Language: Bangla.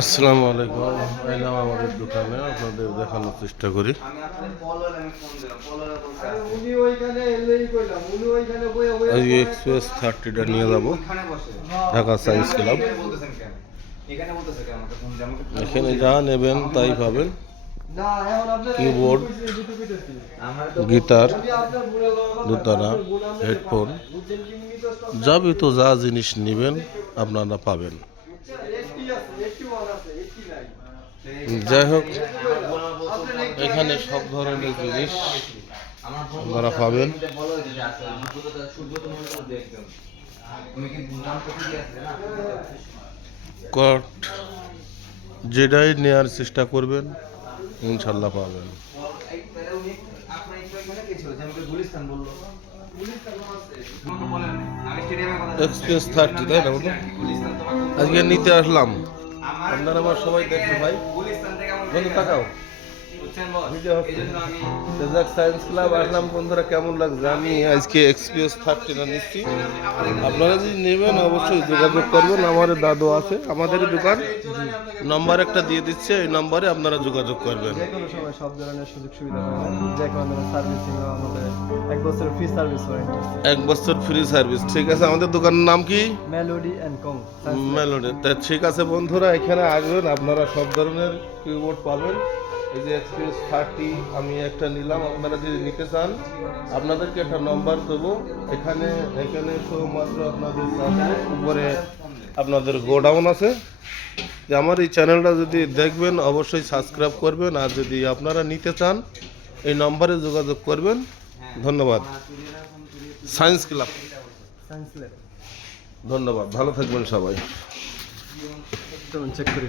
আসসালামু আলাইকুম। এলাম আমাদের দোকানে, আপনাদের দেখানোর চেষ্টা করি। আজকে এক্সপ্রেস 30টা নিয়ে যাব ঢাকা সায়েন্স ক্লাব। এখানে যা নেবেন তাই পাবেন। কিবোর্ড, গিটার, দোতারা, হেডফোন, যাবতীয় যা জিনিস নেবেন আপনারা পাবেন। যাই হোক, এখানে সব ধরনের জিনিস আপনারা পাবেন। কট যেটাই নেওয়ার চেষ্টা করবেন ইনশাল্লাহ পাবেন। এক্সপ্রেস 30, তাই না বলুন? আজকে নিতে আসলাম, আপনারা আমার সবাই দেখতে ভাই, বন্ধু তাকাও, সায়েন্স ক্লাব আসলাম। বন্ধুরা কেমন লাগছে? আমি আজকে এক্সপ্রেস 30টা নিচ্ছি। আপনারা যদি নেবেন অবশ্যই যোগাযোগ করবেন। আমার দাদু আছে, আমাদের দোকান নাম্বার একটা দিয়ে দিচ্ছে, এই নাম্বারে আপনারা যোগাযোগ করবেন। যে কোনো সময় সব ধরনের সুযোগ সুবিধা পাবেন, যে কোনো ধরনের সার্ভিসিং আমাদের 1 বছর ফ্রি সার্ভিস হয়। 1 বছর ফ্রি সার্ভিস, ঠিক আছে। আমাদের দোকানের নাম কি? Melody and Kong. মেলোডি। তা ঠিক আছে বন্ধুরা, এখানে আসবেন, আপনারা সব ধরনের কিবোর্ড পাবেন। এই যে এক্সপ্রেস 30 আমি একটা নিলাম। আপনারা যদি নিতে চান আপনাদেরকে একটা নম্বর দেবো, এখানে শুধুমাত্র আপনাদের উপরে আপনাদের গোডাউন আছে। যে আমার এই চ্যানেলটা যদি দেখবেন অবশ্যই সাবস্ক্রাইব করবেন, আর যদি আপনারা নিতে চান এই নম্বরে যোগাযোগ করবেন। ধন্যবাদ। সায়েন্স ক্লাব, ধন্যবাদ। ভালো থাকবেন সবাই। চেক করি।